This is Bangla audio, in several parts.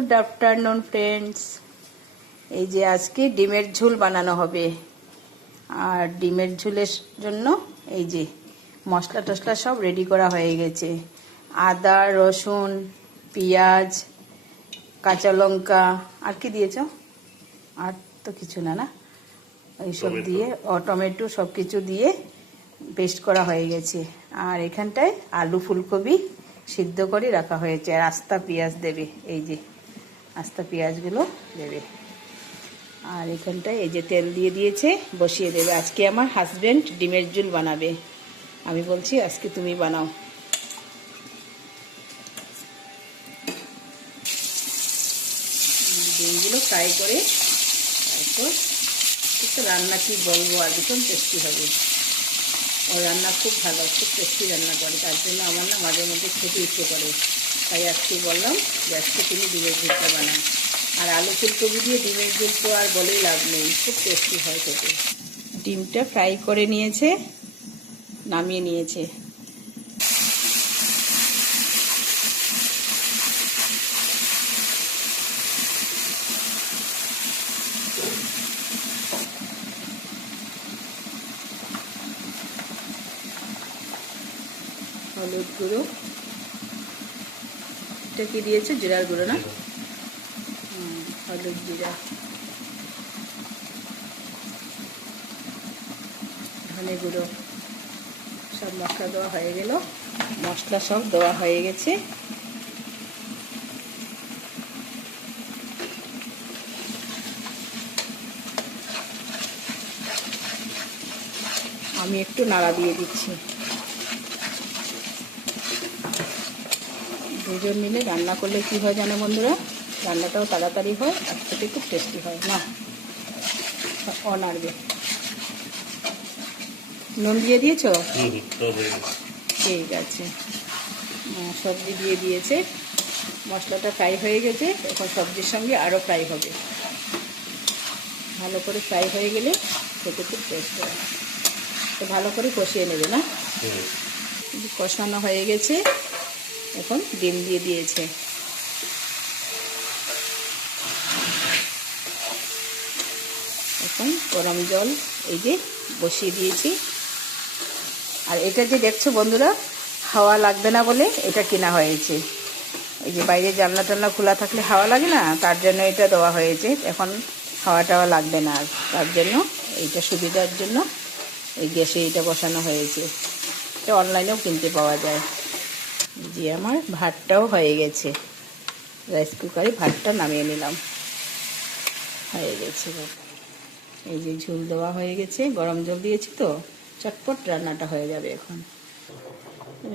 Good afternoon friends. এই যে আজকে ডিমের ঝোল বানানো হবে। আর ডিমের ঝোলের জন্য এই যে মশলা টশলা সব রেডি করা হয়ে গেছে। আদা, রসুন, পেঁয়াজ, কাঁচা লঙ্কা, আর কি দিয়েছ? আর তো কিছু না, না এইসব দিয়ে টমেটো সব কিছু দিয়ে পেস্ট করা হয়ে গেছে। আর এখানটায় আলু ফুলকপি সিদ্ধ করে রাখা হয়েছে। আর আস্তা পেঁয়াজ দেবে, এই যে আস্তা পেঁয়াজগুলো দেবে। আর এখানটায় এই যে তেল দিয়ে দিয়েছে, বসিয়ে দেবে। আজকে আমার হাজবেন্ড ডিমের ঝোল বানাবে। আমি বলছি আজকে তুমি বানাও। ডিমগুলো ফ্রাই করে তারপর একটু রান্না কি বলবো, আর ভীষণ টেস্টি হবে। ও রান্না খুব ভালো, খুব টেস্টি রান্না করে। তার জন্য আমার না মাঝে মধ্যে খেতে ইচ্ছে করে। তাই আজকে বললাম যে আজকে তুমি ডিমের ঝোলটা বানাও। আর আলু ফুলকপি দিয়ে ডিমের ঝোল তো আর বলেই লাভ নেই, খুব টেস্টি হয় খেতে। ডিমটা ফ্রাই করে নিয়েছে, নামিয়ে নিয়েছে। হলুদ গুঁড়ো, এটা কি দিয়েছে? জিরার গুঁড়ো না? হলুদ, জিরা, ধনে গুঁড়ো সব মশলা দেওয়া হয়ে গেল। মশলা সব দেওয়া হয়ে গেছে। আমি একটু নাড়া দিয়ে দিচ্ছি। দুজন মিলে রান্না করলে কি হয় জানো বন্ধুরা, রান্নাটাও তাড়াতাড়ি হয় আর খেতে খুব টেস্টি হয়। না নাড়বে। নুন দিয়ে দিয়েছ? ঠিক আছে। সবজি দিয়ে দিয়েছে, মশলাটা ফ্রাই হয়ে গেছে। এখন সবজির সঙ্গে আরও ফ্রাই হবে। ভালো করে ফ্রাই হয়ে গেলে খেতে খুব টেস্ট হয়। তো ভালো করে কষিয়ে নেবে না? কষানো হয়ে গেছে, এখন ডিম দিয়ে দিয়েছে। এখন গরম জল এই যে বসিয়ে দিয়েছি। আর এটা যে দেখছো বন্ধুরা, হাওয়া লাগবে না বলে এটা কেনা হয়েছে। এই যে বাইরে জানলা টানলা খোলা থাকলে হাওয়া লাগে না, তার জন্য এটা দেওয়া হয়েছে। এখন হাওয়া টাওয়া লাগবে না, আর তার জন্য এইটা সুবিধার জন্য এই গ্যাসে এটা বসানো হয়েছে। এটা অনলাইনেও কিনতে পাওয়া যায়। যে আমার ভাতটাও হয়ে গেছে, রাইস কুকারে ভাতটা নামিয়ে নিলাম। হয়ে গেছে, এই যে ঝোল দেওয়া হয়ে গেছে, গরম জল দিয়েছি তো চটপট রান্নাটা হয়ে যাবে। এখন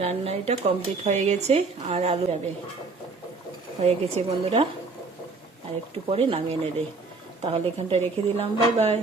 রান্না এটা কমপ্লিট হয়ে গেছে। আর আলু যাবে, হয়ে গেছে বন্ধুরা। আর একটু পরে নামিয়ে নেবে। তাহলে এখানটা রেখে দিলাম। Bye bye.